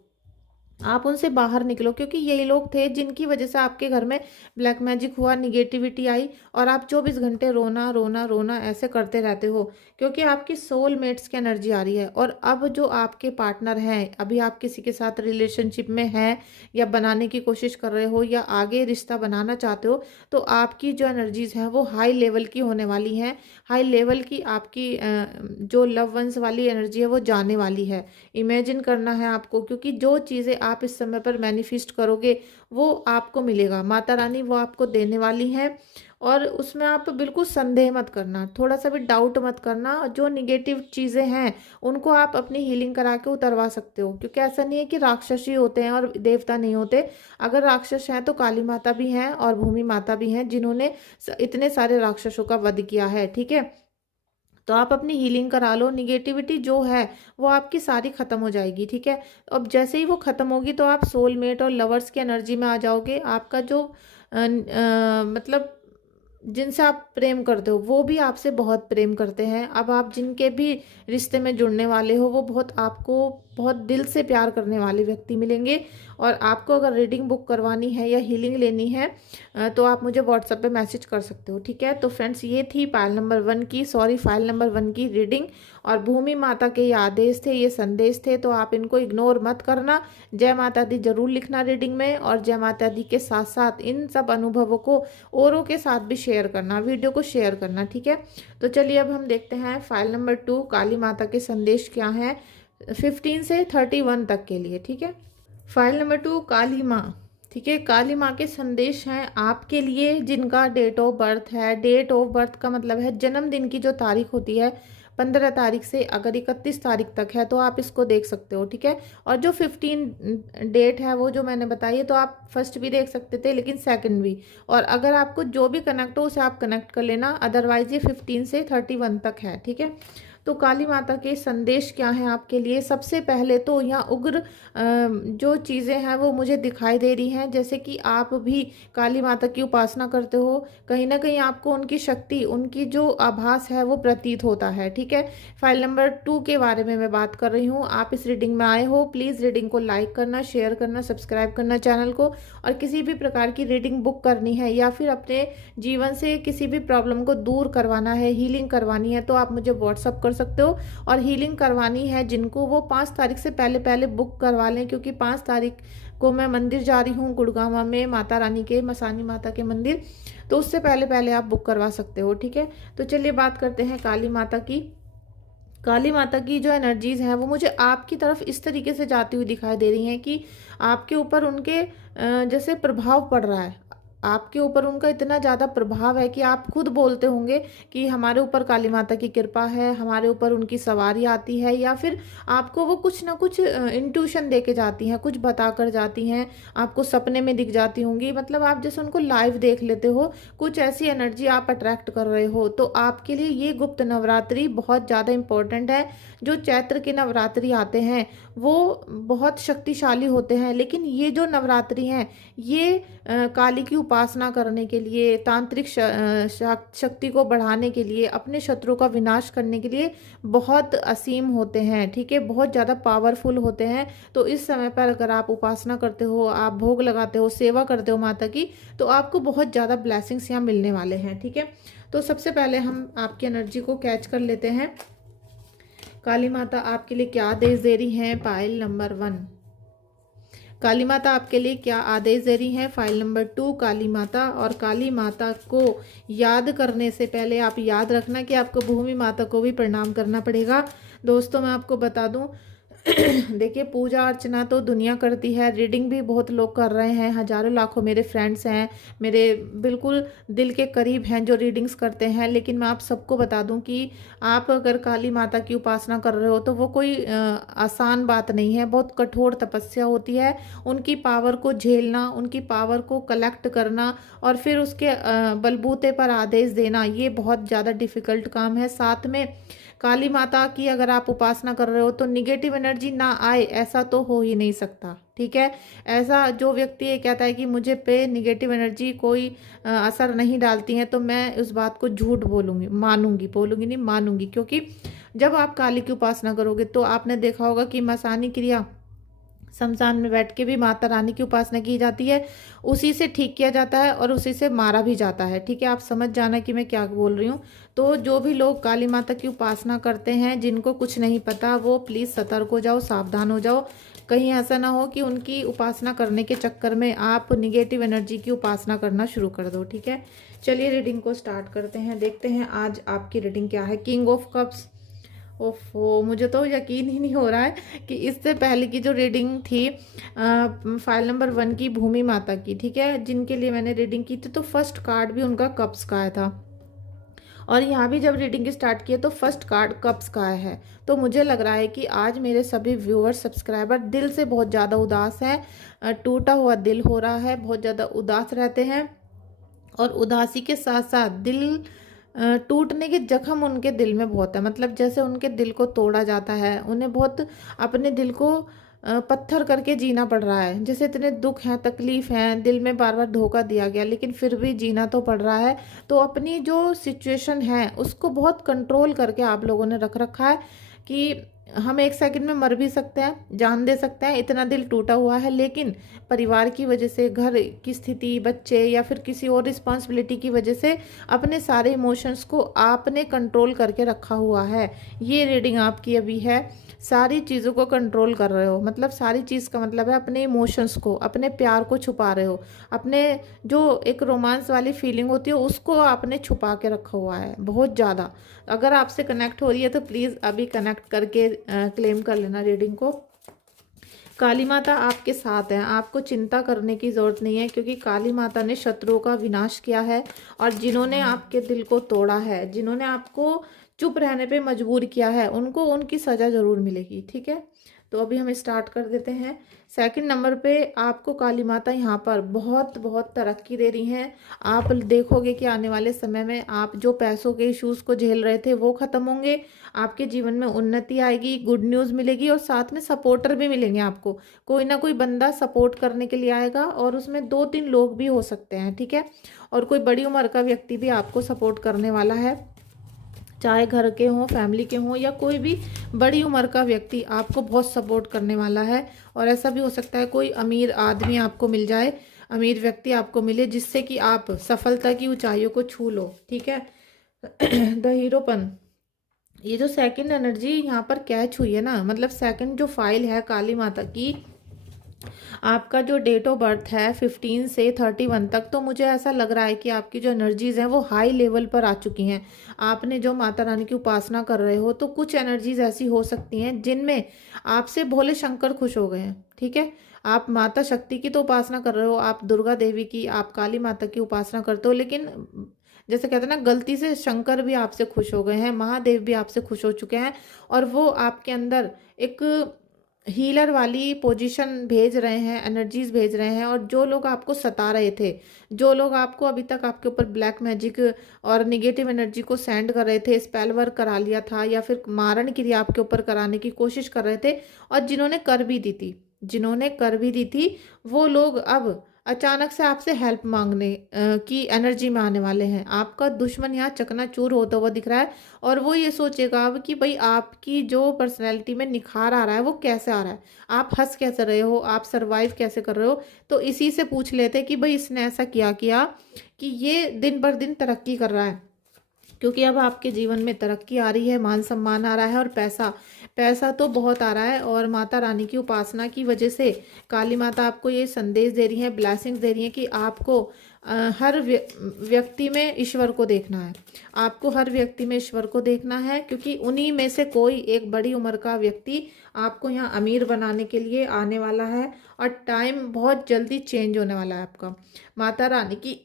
आप उनसे बाहर निकलो, क्योंकि यही लोग थे जिनकी वजह से आपके घर में ब्लैक मैजिक हुआ, निगेटिविटी आई, और आप 24 घंटे रोना रोना रोना ऐसे करते रहते हो, क्योंकि आपकी सोलमेट्स की एनर्जी आ रही है। और अब जो आपके पार्टनर हैं, अभी आप किसी के साथ रिलेशनशिप में हैं, या बनाने की कोशिश कर रहे हो, या आगे रिश्ता बनाना चाहते हो, तो आपकी जो एनर्जीज हैं वो हाई लेवल की होने वाली हैं। हाई लेवल की आपकी जो लव वंस वाली एनर्जी है वो जाने वाली है। इमेजिन करना है आपको, क्योंकि जो चीज़ें आप इस समय पर मैनिफेस्ट करोगे वो आपको मिलेगा। माता रानी वो आपको देने वाली हैं, और उसमें आप बिल्कुल संदेह मत करना, थोड़ा सा भी डाउट मत करना। जो निगेटिव चीज़ें हैं उनको आप अपनी हीलिंग करा के उतरवा सकते हो, क्योंकि ऐसा नहीं है कि राक्षस ही होते हैं और देवता नहीं होते। अगर राक्षस हैं तो काली माता भी हैं और भूमि माता भी हैं, जिन्होंने इतने सारे राक्षसों का वध किया है, ठीक है। तो आप अपनी हीलिंग करा लो, निगेटिविटी जो है वो आपकी सारी ख़त्म हो जाएगी, ठीक है। अब जैसे ही वो ख़त्म होगी तो आप सोलमेट और लवर्स की एनर्जी में आ जाओगे। आपका जो मतलब जिनसे आप प्रेम करते हो वो भी आपसे बहुत प्रेम करते हैं। अब आप जिनके भी रिश्ते में जुड़ने वाले हो वो आपको बहुत दिल से प्यार करने वाले व्यक्ति मिलेंगे। और आपको अगर रीडिंग बुक करवानी है या हीलिंग लेनी है तो आप मुझे व्हाट्सएप पे मैसेज कर सकते हो, ठीक है। तो फ्रेंड्स, ये थी फाइल नंबर 1 की रीडिंग, और भूमि माता के ये आदेश थे, ये संदेश थे, तो आप इनको इग्नोर मत करना। जय माता दी जरूर लिखना रीडिंग में, और जय माता दी के साथ साथ इन सब अनुभवों को औरों के साथ भी शेयर करना, वीडियो को शेयर करना, ठीक है। तो चलिए अब हम देखते हैं फाइल नंबर 2 काली माता के संदेश क्या हैं 15 से 31 तक के लिए, ठीक है। फाइल नंबर 2 काली माँ, ठीक है। काली माँ के संदेश हैं आपके लिए जिनका डेट ऑफ बर्थ है। डेट ऑफ बर्थ का मतलब है जन्मदिन की जो तारीख होती है, 15 तारीख से अगर 31 तारीख तक है तो आप इसको देख सकते हो, ठीक है। और जो 15 डेट है वो जो मैंने बताई है, तो आप फर्स्ट भी देख सकते थे लेकिन सेकंड भी। और अगर आपको जो भी कनेक्ट हो उसे आप कनेक्ट कर लेना, अदरवाइज ये 15 से 31 तक है, ठीक है। तो काली माता के संदेश क्या हैं आपके लिए? सबसे पहले तो यहाँ उग्र जो चीज़ें हैं वो मुझे दिखाई दे रही हैं, जैसे कि आप भी काली माता की उपासना करते हो, कहीं न कहीं आपको उनकी शक्ति, उनकी जो आभास है वो प्रतीत होता है, ठीक है? फाइल नंबर 2 के बारे में मैं बात कर रही हूँ। आप इस रीडिंग में आए हो, प्लीज़ रीडिंग को लाइक करना, शेयर करना, सब्सक्राइब करना चैनल को। और किसी भी प्रकार की रीडिंग बुक करनी है या फिर अपने जीवन से किसी भी प्रॉब्लम को दूर करवाना है, हीलिंग करवानी है, तो आप मुझे व्हाट्सअप कर सकते हो। और हीलिंग करवानी है जिनको, वो 5 तारीख से पहले पहले बुक करवा लें, क्योंकि 5 तारीख को मैं मंदिर जा रही हूँ गुड़गांव में, माता रानी के, मसानी माता के मंदिर, तो उससे पहले पहले आप बुक करवा सकते हो, ठीक है? तो चलिए बात करते हैं काली माता की। काली माता की जो एनर्जीज हैं वो मुझे आपकी तरफ इस तरीके से जाती हुई दिखाई दे रही हैं कि आपके ऊपर उनके जैसे प्रभाव पड़ रहा है। आपके ऊपर उनका इतना ज़्यादा प्रभाव है कि आप खुद बोलते होंगे कि हमारे ऊपर काली माता की कृपा है, हमारे ऊपर उनकी सवारी आती है, या फिर आपको वो कुछ ना कुछ इंट्यूशन दे के जाती हैं, कुछ बता कर जाती हैं, आपको सपने में दिख जाती होंगी। मतलब आप जैसे उनको लाइव देख लेते हो, कुछ ऐसी एनर्जी आप अट्रैक्ट कर रहे हो। तो आपके लिए ये गुप्त नवरात्रि बहुत ज़्यादा इम्पोर्टेंट है। जो चैत्र के नवरात्रि आते हैं वो बहुत शक्तिशाली होते हैं, लेकिन ये जो नवरात्रि हैं ये काली की उपासना करने के लिए, तांत्रिक शक्ति को बढ़ाने के लिए, अपने शत्रु का विनाश करने के लिए बहुत असीम होते हैं, ठीक है? बहुत ज़्यादा पावरफुल होते हैं। तो इस समय पर अगर आप उपासना करते हो, आप भोग लगाते हो, सेवा करते हो माता की, तो आपको बहुत ज़्यादा ब्लेसिंग्स यहाँ मिलने वाले हैं, ठीक है? तो सबसे पहले हम आपकी एनर्जी को कैच कर लेते हैं। काली माता आपके लिए क्या आदेश दे रही हैं? File number 1। काली माता आपके लिए क्या आदेश दे रही हैं? फाइल नंबर 2 काली माता। और काली माता को याद करने से पहले आप याद रखना कि आपको भूमि माता को भी प्रणाम करना पड़ेगा। दोस्तों मैं आपको बता दूं देखिए, पूजा अर्चना तो दुनिया करती है, रीडिंग भी बहुत लोग कर रहे हैं, हजारों लाखों मेरे फ्रेंड्स हैं, मेरे बिल्कुल दिल के करीब हैं जो रीडिंग्स करते हैं। लेकिन मैं आप सबको बता दूं कि आप अगर काली माता की उपासना कर रहे हो तो वो कोई आसान बात नहीं है, बहुत कठोर तपस्या होती है। उनकी पावर को झेलना, उनकी पावर को कलेक्ट करना और फिर उसके बलबूते पर आदेश देना, ये बहुत ज़्यादा डिफ़िकल्ट काम है। साथ में काली माता की अगर आप उपासना कर रहे हो तो निगेटिव एनर्जी ना आए, ऐसा तो हो ही नहीं सकता, ठीक है? ऐसा जो व्यक्ति ये कहता है कि मुझे पे निगेटिव एनर्जी कोई असर नहीं डालती है, तो मैं उस बात को झूठ बोलूँगी, बोलूँगी नहीं, मानूंगी। क्योंकि जब आप काली की उपासना करोगे तो आपने देखा होगा कि मसानी क्रिया, शमशान में बैठ के भी माता रानी की उपासना की जाती है, उसी से ठीक किया जाता है और उसी से मारा भी जाता है, ठीक है? आप समझ जाना कि मैं क्या बोल रही हूँ। तो जो भी लोग काली माता की उपासना करते हैं, जिनको कुछ नहीं पता, वो प्लीज़ सतर्क हो जाओ, सावधान हो जाओ। कहीं ऐसा ना हो कि उनकी उपासना करने के चक्कर में आप निगेटिव एनर्जी की उपासना करना शुरू कर दो, ठीक है? चलिए रीडिंग को स्टार्ट करते हैं, देखते हैं आज आपकी रीडिंग क्या है। King of cups. ओफो, मुझे तो यकीन ही नहीं हो रहा है कि इससे पहले की जो रीडिंग थी फाइल नंबर 1 की भूमि माता की, ठीक है, जिनके लिए मैंने रीडिंग की थी, तो फर्स्ट कार्ड भी उनका कप्स का आया था। और यहाँ भी जब रीडिंग स्टार्ट किए तो फर्स्ट कार्ड कप्स का आया है। तो मुझे लग रहा है कि आज मेरे सभी व्यूअर्स, सब्सक्राइबर दिल से बहुत ज़्यादा उदास हैं, टूटा हुआ दिल हो रहा है, बहुत ज़्यादा उदास रहते हैं। और उदासी के साथ साथ दिल टूटने के जख्म उनके दिल में बहुत है, मतलब जैसे उनके दिल को तोड़ा जाता है, उन्हें बहुत अपने दिल को पत्थर करके जीना पड़ रहा है। जैसे इतने दुख हैं, तकलीफ़ हैं, दिल में बार बार धोखा दिया गया, लेकिन फिर भी जीना तो पड़ रहा है। तो अपनी जो सिचुएशन है उसको बहुत कंट्रोल करके आप लोगों ने रख रखा है कि हम एक सेकंड में मर भी सकते हैं, जान दे सकते हैं, इतना दिल टूटा हुआ है। लेकिन परिवार की वजह से, घर की स्थिति, बच्चे या फिर किसी और रिस्पॉन्सिबिलिटी की वजह से अपने सारे इमोशंस को आपने कंट्रोल करके रखा हुआ है। ये रीडिंग आपकी अभी है, सारी चीज़ों को कंट्रोल कर रहे हो, मतलब सारी चीज़ का मतलब है अपने इमोशंस को, अपने प्यार को छुपा रहे हो, अपने जो एक रोमांस वाली फीलिंग होती है उसको आपने छुपा के रखा हुआ है बहुत ज़्यादा। अगर आपसे कनेक्ट हो रही है तो प्लीज़ अभी कनेक्ट करके क्लेम कर लेना रीडिंग को। काली माता आपके साथ हैं, आपको चिंता करने की ज़रूरत नहीं है, क्योंकि काली माता ने शत्रुओं का विनाश किया है। और जिन्होंने आपके दिल को तोड़ा है, जिन्होंने आपको चुप रहने पे मजबूर किया है, उनको उनकी सज़ा ज़रूर मिलेगी, ठीक है? तो अभी हम स्टार्ट कर देते हैं। सेकंड नंबर पे आपको काली माता यहाँ पर बहुत बहुत तरक्की दे रही हैं। आप देखोगे कि आने वाले समय में आप जो पैसों के इश्यूज को झेल रहे थे वो खत्म होंगे, आपके जीवन में उन्नति आएगी, गुड न्यूज़ मिलेगी और साथ में सपोर्टर भी मिलेंगे आपको। कोई ना कोई बंदा सपोर्ट करने के लिए आएगा और उसमें 2-3 लोग भी हो सकते हैं, ठीक है। और कोई बड़ी उम्र का व्यक्ति भी आपको सपोर्ट करने वाला है, चाहे घर के हों, फैमिली के हों, या कोई भी बड़ी उम्र का व्यक्ति आपको बहुत सपोर्ट करने वाला है। और ऐसा भी हो सकता है कोई अमीर आदमी आपको मिल जाए, अमीर व्यक्ति आपको मिले जिससे कि आप सफलता की ऊंचाइयों को छू लो, ठीक है। द हीरोपन, ये जो सेकंड एनर्जी यहाँ पर कैच हुई है ना, मतलब सेकंड जो फाइल है काली माता की, आपका जो डेट ऑफ बर्थ है 15 से 31 तक, तो मुझे ऐसा लग रहा है कि आपकी जो एनर्जीज हैं वो हाई लेवल पर आ चुकी हैं। आपने जो माता रानी की उपासना कर रहे हो तो कुछ एनर्जीज ऐसी हो सकती हैं जिनमें आपसे भोले शंकर खुश हो गए हैं, ठीक है। आप माता शक्ति की तो उपासना कर रहे हो, आप दुर्गा देवी की, आप काली माता की उपासना करते हो, लेकिन जैसे कहते हैं ना, गलती से शंकर भी आपसे खुश हो गए हैं, महादेव भी आपसे खुश हो चुके हैं और वो आपके अंदर एक हीलर वाली पोजीशन भेज रहे हैं, एनर्जीज भेज रहे हैं। और जो लोग आपको सता रहे थे, जो लोग आपको अभी तक आपके ऊपर ब्लैक मैजिक और निगेटिव एनर्जी को सेंड कर रहे थे, स्पेल वर्क करा लिया था या फिर मारण क्रिया आपके ऊपर कराने की कोशिश कर रहे थे और जिन्होंने कर भी दी थी, जिन्होंने कर भी दी थी, वो लोग अब अचानक से आपसे हेल्प मांगने की एनर्जी में आने वाले हैं। आपका दुश्मन यहाँ चकनाचूर होता हुआ दिख रहा है और वो ये सोचेगा अब कि भाई आपकी जो पर्सनैलिटी में निखार आ रहा है वो कैसे आ रहा है, आप हंस कैसे रहे हो, आप सरवाइव कैसे कर रहे हो। तो इसी से पूछ लेते कि भाई इसने ऐसा किया किया कि ये दिन बर दिन तरक्की कर रहा है, क्योंकि अब आपके जीवन में तरक्की आ रही है, मान सम्मान आ रहा है और पैसा पैसा तो बहुत आ रहा है। और माता रानी की उपासना की वजह से काली माता आपको ये संदेश दे रही है, ब्लेसिंग्स दे रही है कि आपको हर व्यक्ति में ईश्वर को देखना है, आपको हर व्यक्ति में ईश्वर को देखना है, क्योंकि उन्हीं में से कोई एक बड़ी उम्र का व्यक्ति आपको यहाँ अमीर बनाने के लिए आने वाला है और टाइम बहुत जल्दी चेंज होने वाला है आपका। माता रानी की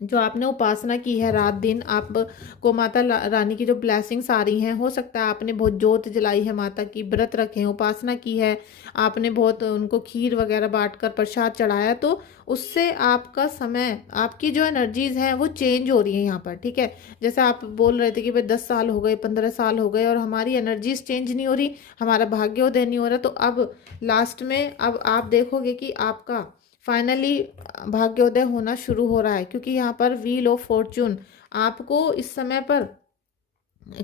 जो आपने उपासना की है रात दिन, आपको माता रानी की जो ब्लेसिंग्स आ रही हैं, हो सकता है आपने बहुत जोत जलाई है माता की, व्रत रखे हैं, उपासना की है, आपने बहुत उनको खीर वगैरह बांटकर प्रसाद चढ़ाया, तो उससे आपका समय, आपकी जो एनर्जीज हैं वो चेंज हो रही है यहाँ पर, ठीक है। जैसे आप बोल रहे थे कि भाई 10 साल हो गए, 15 साल हो गए और हमारी एनर्जीज चेंज नहीं हो रही, हमारा भाग्योदय नहीं हो रहा, तो अब लास्ट में अब आप देखोगे कि आपका फाइनली भाग्योदय होना शुरू हो रहा है, क्योंकि यहाँ पर व्हील ऑफ फॉर्चून, आपको इस समय पर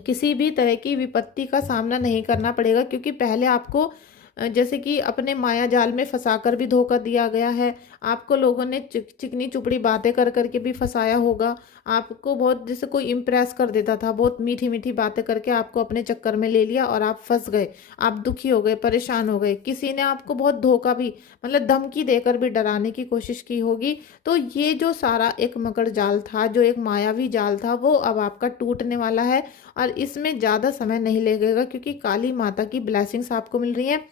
किसी भी तरह की विपत्ति का सामना नहीं करना पड़ेगा, क्योंकि पहले आपको जैसे कि अपने माया जाल में फंसाकर भी धोखा दिया गया है, आपको लोगों ने चिकनी चुपड़ी बातें कर करके भी फंसाया होगा, आपको बहुत जैसे कोई इम्प्रेस कर देता था, बहुत मीठी मीठी बातें करके आपको अपने चक्कर में ले लिया और आप फंस गए, आप दुखी हो गए, परेशान हो गए, किसी ने आपको बहुत धोखा भी, मतलब धमकी देकर भी डराने की कोशिश की होगी। तो ये जो सारा एक मकड़ जाल था, जो एक मायावी जाल था, वो अब आपका टूटने वाला है और इसमें ज़्यादा समय नहीं लगेगा, क्योंकि काली माता की ब्लेसिंग्स आपको मिल रही हैं।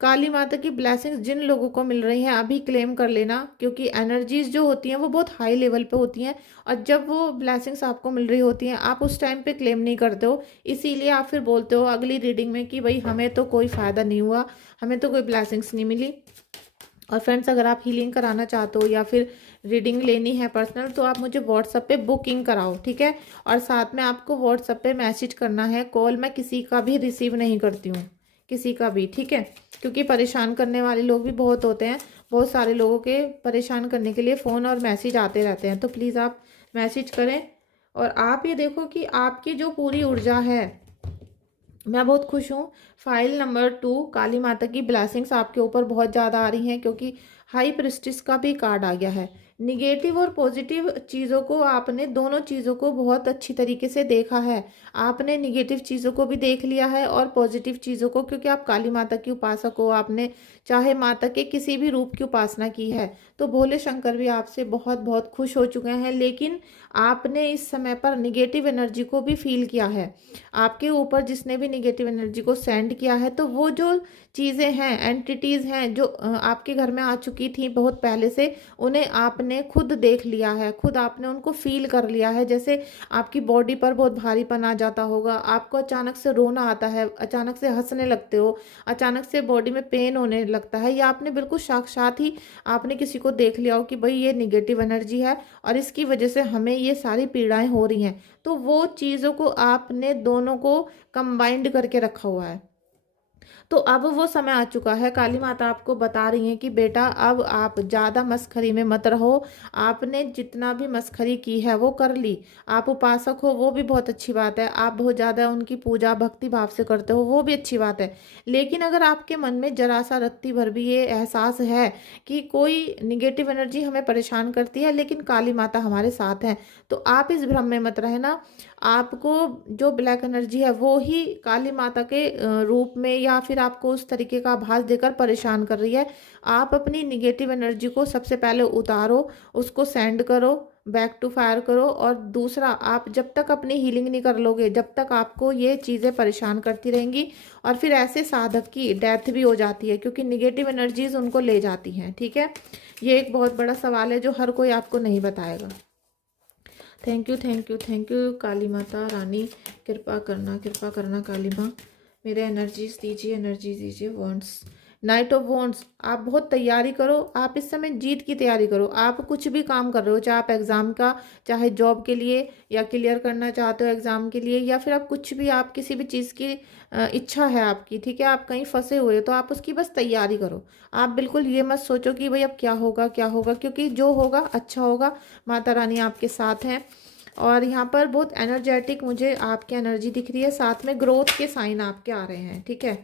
काली माता की ब्लेसिंग्स जिन लोगों को मिल रही हैं अभी क्लेम कर लेना, क्योंकि एनर्जीज जो होती हैं वो बहुत हाई लेवल पे होती हैं और जब वो ब्लेसिंग्स आपको मिल रही होती हैं आप उस टाइम पे क्लेम नहीं करते हो, इसीलिए आप फिर बोलते हो अगली रीडिंग में कि भाई हमें तो कोई फ़ायदा नहीं हुआ, हमें तो कोई ब्लेसिंग्स नहीं मिली। और फ्रेंड्स, अगर आप हीलिंग कराना चाहते हो या फिर रीडिंग लेनी है पर्सनल, तो आप मुझे व्हाट्सएप पे बुकिंग कराओ, ठीक है। और साथ में आपको व्हाट्सएप पे मैसेज करना है, कॉल मैं किसी का भी रिसीव नहीं करती हूँ, किसी का भी, ठीक है, क्योंकि परेशान करने वाले लोग भी बहुत होते हैं, बहुत सारे लोगों के परेशान करने के लिए फ़ोन और मैसेज आते रहते हैं, तो प्लीज़ आप मैसेज करें। और आप ये देखो कि आपकी जो पूरी ऊर्जा है, मैं बहुत खुश हूँ। फाइल नंबर 2 काली माता की ब्लेसिंग्स आपके ऊपर बहुत ज़्यादा आ रही हैं, क्योंकि हाई प्रिस्टिस का भी कार्ड आ गया है। निगेटिव और पॉजिटिव चीज़ों को आपने, दोनों चीज़ों को बहुत अच्छी तरीके से देखा है, आपने निगेटिव चीज़ों को भी देख लिया है और पॉजिटिव चीज़ों को, क्योंकि आप काली माता की उपासक हो, आपने चाहे माता के किसी भी रूप की उपासना की है, तो भोले शंकर भी आपसे बहुत बहुत खुश हो चुके हैं। लेकिन आपने इस समय पर निगेटिव एनर्जी को भी फील किया है, आपके ऊपर जिसने भी निगेटिव एनर्जी को सेंड किया है, तो वो जो चीज़ें हैं, एंटिटीज़ हैं जो आपके घर में आ चुकी थी बहुत पहले से, उन्हें आपने खुद देख लिया है, खुद आपने उनको फ़ील कर लिया है। जैसे आपकी बॉडी पर बहुत भारीपन आ जाता होगा, आपको अचानक से रोना आता है, अचानक से हँसने लगते हो, अचानक से बॉडी में पेन होने लगता है, या आपने बिल्कुल साक्षात ही आपने किसी को देख लिया हो कि भाई ये नेगेटिव एनर्जी है और इसकी वजह से हमें ये सारी पीड़ाएँ हो रही हैं। तो वो चीज़ों को आपने दोनों को कंबाइंड करके रखा हुआ है। तो अब वो समय आ चुका है, काली माता आपको बता रही हैं कि बेटा अब आप ज़्यादा मस्खरी में मत रहो। आपने जितना भी मस्खरी की है वो कर ली। आप उपासक हो वो भी बहुत अच्छी बात है, आप बहुत ज़्यादा उनकी पूजा भक्ति भाव से करते हो वो भी अच्छी बात है। लेकिन अगर आपके मन में जरा सा रत्ती भर भी ये एहसास है कि कोई निगेटिव एनर्जी हमें परेशान करती है लेकिन काली माता हमारे साथ हैं, तो आप इस भ्रम में मत रहना। आपको जो ब्लैक एनर्जी है वो ही काली माता के रूप में या फिर आपको उस तरीके का आभास देकर परेशान कर रही है। आप अपनी निगेटिव एनर्जी को सबसे पहले उतारो, उसको सेंड करो, बैक टू फायर करो। और दूसरा, आप जब तक अपनी हीलिंग नहीं कर लोगे जब तक आपको ये चीज़ें परेशान करती रहेंगी। और फिर ऐसे साधक की डेथ भी हो जाती है क्योंकि निगेटिव एनर्जीज उनको ले जाती हैं। ठीक है, ये एक बहुत बड़ा सवाल है जो हर कोई आपको नहीं बताएगा। Thank you thank you thank you Kali Mata Rani, कृपा करना काली माँ, मेरे एनर्जीज दीजिए, एनर्जीज दीजिए। वॉन्ट्स, नाइट ऑफ वॉन्ट्स, आप बहुत तैयारी करो, आप इस समय जीत की तैयारी करो। आप कुछ भी काम कर रहे हो, चाहे आप एग्ज़ाम का, चाहे जॉब के लिए, या क्लियर करना चाहते हो एग्ज़ाम के लिए, या फिर आप कुछ भी, आप किसी भी चीज़ की इच्छा है आपकी, ठीक है, आप कहीं फंसे हुए हो तो आप उसकी बस तैयारी करो। आप बिल्कुल ये मत सोचो कि भाई अब क्या होगा क्या होगा, क्योंकि जो होगा अच्छा होगा। माता रानी आपके साथ हैं। और यहाँ पर बहुत एनर्जेटिक मुझे आपकी एनर्जी दिख रही है, साथ में ग्रोथ के साइन आपके आ रहे हैं। ठीक है,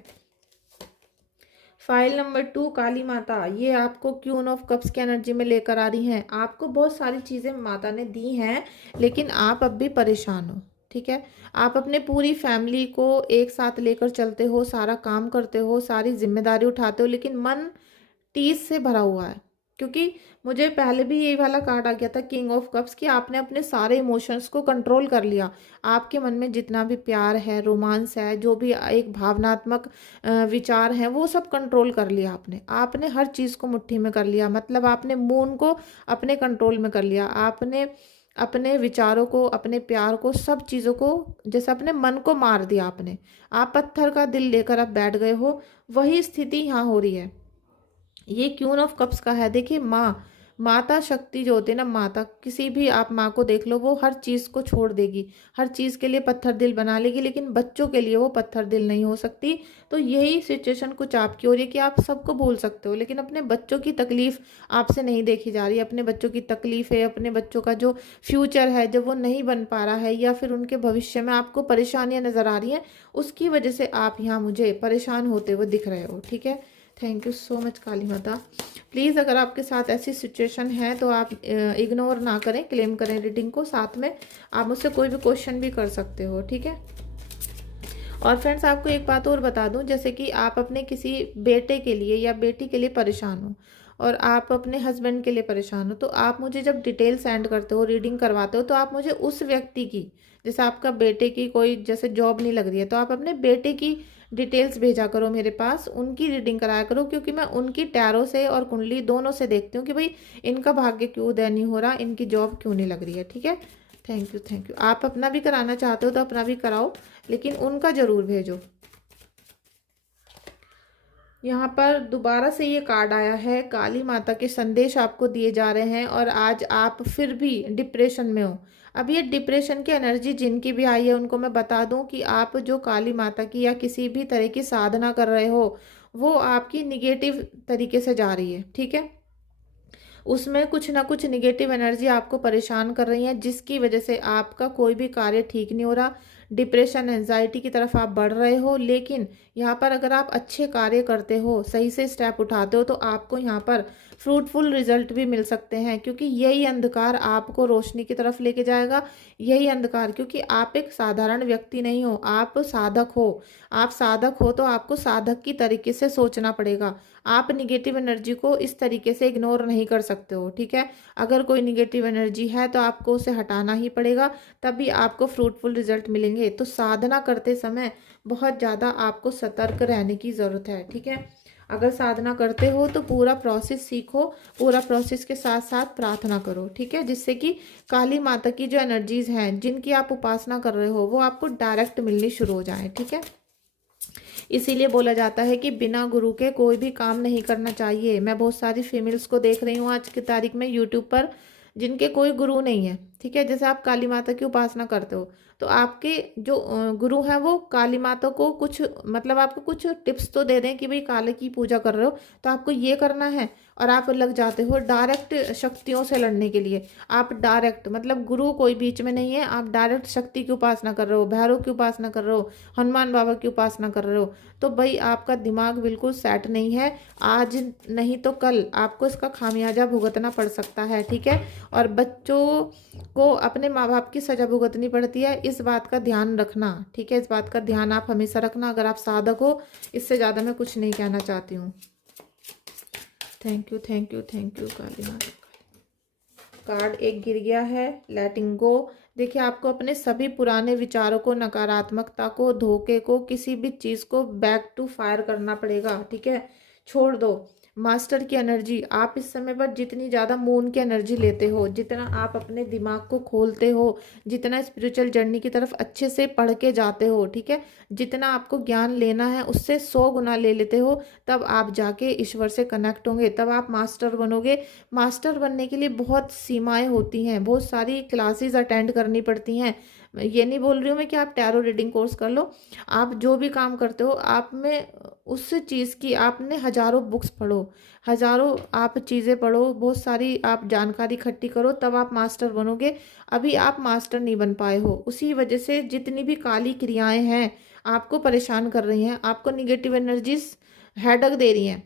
फाइल नंबर 2 काली माता, ये आपको क्वीन ऑफ कप्स की एनर्जी में लेकर आ रही हैं। आपको बहुत सारी चीज़ें माता ने दी हैं लेकिन आप अब भी परेशान हो। ठीक है, आप अपने पूरी फैमिली को एक साथ लेकर चलते हो, सारा काम करते हो, सारी जिम्मेदारी उठाते हो, लेकिन मन टीस से भरा हुआ है। क्योंकि मुझे पहले भी यही वाला कार्ड आ गया था, किंग ऑफ कप्स, कि आपने अपने सारे इमोशंस को कंट्रोल कर लिया। आपके मन में जितना भी प्यार है, रोमांस है, जो भी एक भावनात्मक विचार हैं, वो सब कंट्रोल कर लिया आपने। आपने हर चीज़ को मुट्ठी में कर लिया, मतलब आपने मून को अपने कंट्रोल में कर लिया। आपने अपने विचारों को, अपने प्यार को, सब चीज़ों को, जैसे अपने मन को मार दिया आपने। आप पत्थर का दिल लेकर अब बैठ गए हो, वही स्थिति यहाँ हो रही है। ये क्वीन ऑफ कप्स का है। देखिए, माँ, माता शक्ति जो होती है ना, माता, किसी भी आप माँ को देख लो, वो हर चीज़ को छोड़ देगी, हर चीज़ के लिए पत्थर दिल बना लेगी, लेकिन बच्चों के लिए वो पत्थर दिल नहीं हो सकती। तो यही सिचुएशन कुछ आपकी हो रही है कि आप सबको भूल सकते हो लेकिन अपने बच्चों की तकलीफ़ आपसे नहीं देखी जा रही। अपने बच्चों की तकलीफ़ है, अपने बच्चों का जो फ्यूचर है, जब वो नहीं बन पा रहा है, या फिर उनके भविष्य में आपको परेशानियाँ नज़र आ रही हैं, उसकी वजह से आप यहाँ मुझे परेशान होते हुए दिख रहे हो। ठीक है, थैंक यू सो मच काली माता। प्लीज़ अगर आपके साथ ऐसी सिचुएशन है तो आप इग्नोर ना करें, क्लेम करें रीडिंग को। साथ में आप मुझसे कोई भी क्वेश्चन भी कर सकते हो। ठीक है, और फ्रेंड्स आपको एक बात और बता दूं, जैसे कि आप अपने किसी बेटे के लिए या बेटी के लिए परेशान हो और आप अपने हस्बैंड के लिए परेशान हो, तो आप मुझे जब डिटेल सेंड करते हो, रीडिंग करवाते हो, तो आप मुझे उस व्यक्ति की, जैसे आपका बेटे की कोई जैसे जॉब नहीं लग रही है, तो आप अपने बेटे की डिटेल्स भेजा करो मेरे पास, उनकी रीडिंग कराया करो, क्योंकि मैं उनकी टैरो से और कुंडली दोनों से देखती हूँ कि भाई इनका भाग्य क्यों उदय नहीं हो रहा, इनकी जॉब क्यों नहीं लग रही है। ठीक है, थैंक यू थैंक यू। आप अपना भी कराना चाहते हो तो अपना भी कराओ, लेकिन उनका ज़रूर भेजो। यहाँ पर दोबारा से ये कार्ड आया है, काली माता के संदेश आपको दिए जा रहे हैं और आज आप फिर भी डिप्रेशन में हो। अब ये डिप्रेशन की एनर्जी जिनकी भी आई है उनको मैं बता दूं कि आप जो काली माता की या किसी भी तरह की साधना कर रहे हो वो आपकी निगेटिव तरीके से जा रही है। ठीक है, उसमें कुछ ना कुछ निगेटिव एनर्जी आपको परेशान कर रही है, जिसकी वजह से आपका कोई भी कार्य ठीक नहीं हो रहा। डिप्रेशन, एंजाइटी की तरफ आप बढ़ रहे हो। लेकिन यहाँ पर अगर आप अच्छे कार्य करते हो, सही से स्टेप उठाते हो, तो आपको यहाँ पर फ्रूटफुल रिजल्ट भी मिल सकते हैं, क्योंकि यही अंधकार आपको रोशनी की तरफ लेके जाएगा। यही अंधकार, क्योंकि आप एक साधारण व्यक्ति नहीं हो, आप साधक हो। आप साधक हो तो आपको साधक की तरीके से सोचना पड़ेगा। आप निगेटिव एनर्जी को इस तरीके से इग्नोर नहीं कर सकते हो, ठीक है। अगर कोई निगेटिव एनर्जी है तो आपको उसे हटाना ही पड़ेगा, तभी आपको फ्रूटफुल रिजल्ट मिलेंगे। तो साधना करते समय बहुत ज़्यादा आपको सतर्क रहने की ज़रूरत है, ठीक है। अगर साधना करते हो तो पूरा प्रोसेस सीखो, पूरा प्रोसेस के साथ साथ प्रार्थना करो, ठीक है, जिससे कि काली माता की जो एनर्जीज हैं जिनकी आप उपासना कर रहे हो वो आपको डायरेक्ट मिलनी शुरू हो जाए, ठीक है। इसीलिए बोला जाता है कि बिना गुरु के कोई भी काम नहीं करना चाहिए। मैं बहुत सारी फीमेल्स को देख रही हूँ आज की तारीख में यूट्यूब पर, जिनके कोई गुरु नहीं है, ठीक है। जैसे आप काली माता की उपासना करते हो तो आपके जो गुरु हैं वो काली माता को कुछ मतलब आपको कुछ टिप्स तो दे दें कि भाई काली की पूजा कर रहे हो तो आपको ये करना है, और आप लग जाते हो डायरेक्ट शक्तियों से लड़ने के लिए। आप डायरेक्ट मतलब गुरु कोई बीच में नहीं है, आप डायरेक्ट शक्ति की उपासना कर रहे हो, भैरव की उपासना कर रहे हो, हनुमान बाबा की उपासना कर रहे हो, तो भाई आपका दिमाग बिल्कुल सेट नहीं है। आज नहीं तो कल आपको इसका खामियाजा भुगतना पड़ सकता है, ठीक है। और बच्चों को अपने माँ बाप की सजा भुगतनी पड़ती है, इस बात का ध्यान रखना, ठीक है। इस बात का ध्यान आप हमेशा रखना अगर आप साधक हो। इससे ज़्यादा मैं कुछ नहीं कहना चाहती हूँ। Thank you thank you thank you Kali Mata. Card एक गिर गया है, लेटिंग गो। देखिए आपको अपने सभी पुराने विचारों को, नकारात्मकता को, धोखे को, किसी भी चीज़ को बैक टू फायर करना पड़ेगा, ठीक है। छोड़ दो मास्टर की एनर्जी। आप इस समय पर जितनी ज़्यादा मून की एनर्जी लेते हो, जितना आप अपने दिमाग को खोलते हो, जितना स्पिरिचुअल जर्नी की तरफ अच्छे से पढ़ के जाते हो, ठीक है, जितना आपको ज्ञान लेना है उससे 100 गुना ले लेते हो, तब आप जाके ईश्वर से कनेक्ट होंगे, तब आप मास्टर बनोगे। मास्टर बनने के लिए बहुत सीमाएं होती हैं, बहुत सारी क्लासेस अटेंड करनी पड़ती हैं। ये नहीं बोल रही हूँ मैं कि आप टैरो रीडिंग कोर्स कर लो। आप जो भी काम करते हो आप में उस चीज़ की आपने हजारों बुक्स पढ़ो, हजारों आप चीज़ें पढ़ो, बहुत सारी आप जानकारी इकट्ठी करो, तब आप मास्टर बनोगे। अभी आप मास्टर नहीं बन पाए हो, उसी वजह से जितनी भी काली क्रियाएं हैं आपको परेशान कर रही हैं, आपको निगेटिव एनर्जीज हेडक दे रही हैं।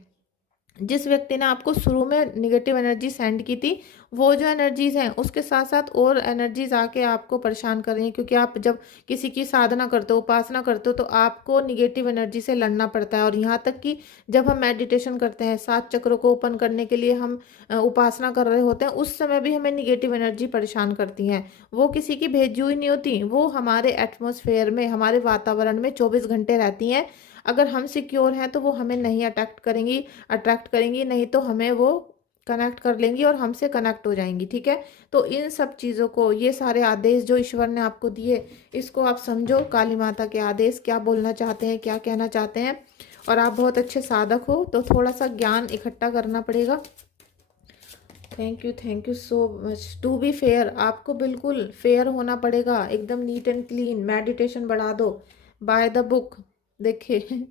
जिस व्यक्ति ने आपको शुरू में निगेटिव एनर्जी सेंड की थी, वो जो एनर्जीज हैं उसके साथ साथ और एनर्जीज आके आपको परेशान कर रही हैं, क्योंकि आप जब किसी की साधना करते हो, उपासना करते हो, तो आपको निगेटिव एनर्जी से लड़ना पड़ता है। और यहाँ तक कि जब हम मेडिटेशन करते हैं, 7 चक्रों को ओपन करने के लिए हम उपासना कर रहे होते हैं, उस समय भी हमें निगेटिव एनर्जी परेशान करती हैं। वो किसी की भेजी हुई नहीं होती, वो हमारे एटमॉस्फेयर में, हमारे वातावरण में 24 घंटे रहती हैं। अगर हम सिक्योर हैं तो वो हमें नहीं अट्रैक्ट करेंगी, नहीं तो हमें वो कनेक्ट कर लेंगी और हमसे कनेक्ट हो जाएंगी, ठीक है। तो इन सब चीज़ों को, ये सारे आदेश जो ईश्वर ने आपको दिए, इसको आप समझो, काली माता के आदेश क्या बोलना चाहते हैं, क्या कहना चाहते हैं। और आप बहुत अच्छे साधक हो तो थोड़ा सा ज्ञान इकट्ठा करना पड़ेगा। Thank you so much. To be fair, आपको बिल्कुल फेयर होना पड़ेगा, एकदम नीट एंड क्लीन। मेडिटेशन बढ़ा दो, बाय द बुक। देखिए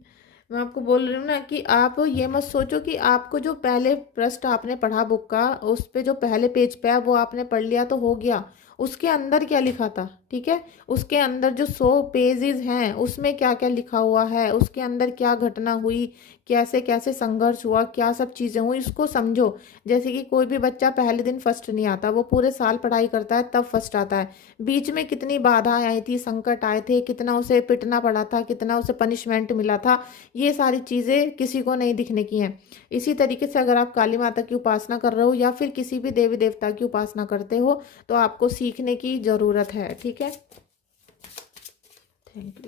मैं आपको बोल रही हूँ ना कि आप ये मत सोचो कि आपको जो पहले पृष्ठ आपने पढ़ा बुक का, उस पे जो पहले पेज पे है वो आपने पढ़ लिया तो हो गया। उसके अंदर क्या लिखा था, ठीक है, उसके अंदर जो 100 पेजेस हैं उसमें क्या क्या लिखा हुआ है, उसके अंदर क्या घटना हुई, कैसे कैसे संघर्ष हुआ, क्या सब चीज़ें हुई, इसको समझो। जैसे कि कोई भी बच्चा पहले दिन फर्स्ट नहीं आता, वो पूरे साल पढ़ाई करता है तब फर्स्ट आता है। बीच में कितनी बाधाएं आई थी, संकट आए थे, कितना उसे पिटना पड़ा था, कितना उसे पनिशमेंट मिला था, ये सारी चीज़ें किसी को नहीं दिखने की हैं। इसी तरीके से अगर आप काली माता की उपासना कर रहे हो या फिर किसी भी देवी देवता की उपासना करते हो तो आपको सीखने की ज़रूरत है, ठीक है। Thank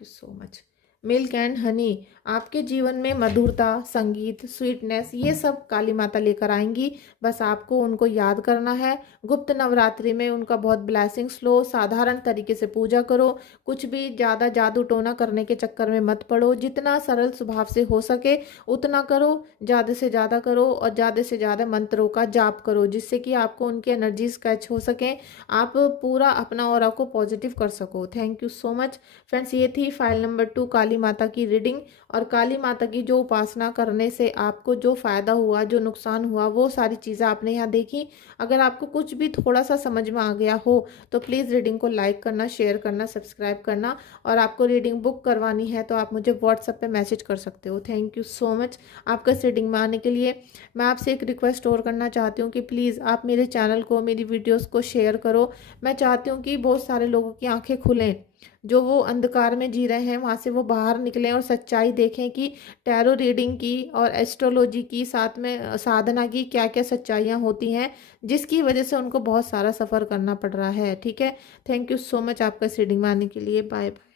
you so much. Milk and honey, आपके जीवन में मधुरता, संगीत, स्वीटनेस, ये सब काली माता लेकर आएंगी। बस आपको उनको याद करना है। गुप्त नवरात्रि में उनका बहुत ब्लेसिंग्स लो, साधारण तरीके से पूजा करो, कुछ भी ज़्यादा जादू टोना करने के चक्कर में मत पड़ो। जितना सरल स्वभाव से हो सके उतना करो, ज़्यादा से ज़्यादा करो और ज़्यादा से ज़्यादा मंत्रों का जाप करो, जिससे कि आपको उनकी एनर्जीज कैच हो सकें, आप पूरा अपना ऑरा को पॉजिटिव कर सको। Thank you so much friends. ये थी फाइल नंबर 2 काली काली माता की रीडिंग और काली माता की जो उपासना करने से आपको जो फ़ायदा हुआ, जो नुकसान हुआ, वो सारी चीज़ें आपने यहाँ देखी। अगर आपको कुछ भी थोड़ा-सा समझ में आ गया हो, तो प्लीज़ रीडिंग को लाइक करना, शेयर करना, सब्सक्राइब करना और आपको रीडिंग बुक करवानी है तो आप मुझे व्हाट्सएप पे मैसेज कर सकते हो। थैंक यू सो मच आपका इस रीडिंग में आने के लिए। मैं आपसे एक रिक्वेस्ट और करना चाहती हूँ कि प्लीज़ आप मेरे चैनल को, मेरी वीडियोज़ को शेयर करो। मैं चाहती हूँ कि बहुत सारे लोगों की आँखें खुलें, जो वो अंधकार में जी रहे हैं वहाँ से वो बाहर निकलें और सच्चाई देखें कि टैरो रीडिंग की और एस्ट्रोलॉजी की, साथ में साधना की क्या क्या सच्चाइयाँ होती हैं, जिसकी वजह से उनको बहुत सारा सफ़र करना पड़ रहा है। ठीक है, थैंक यू सो मच आपका इस रीडिंग में आने के लिए। Bye bye.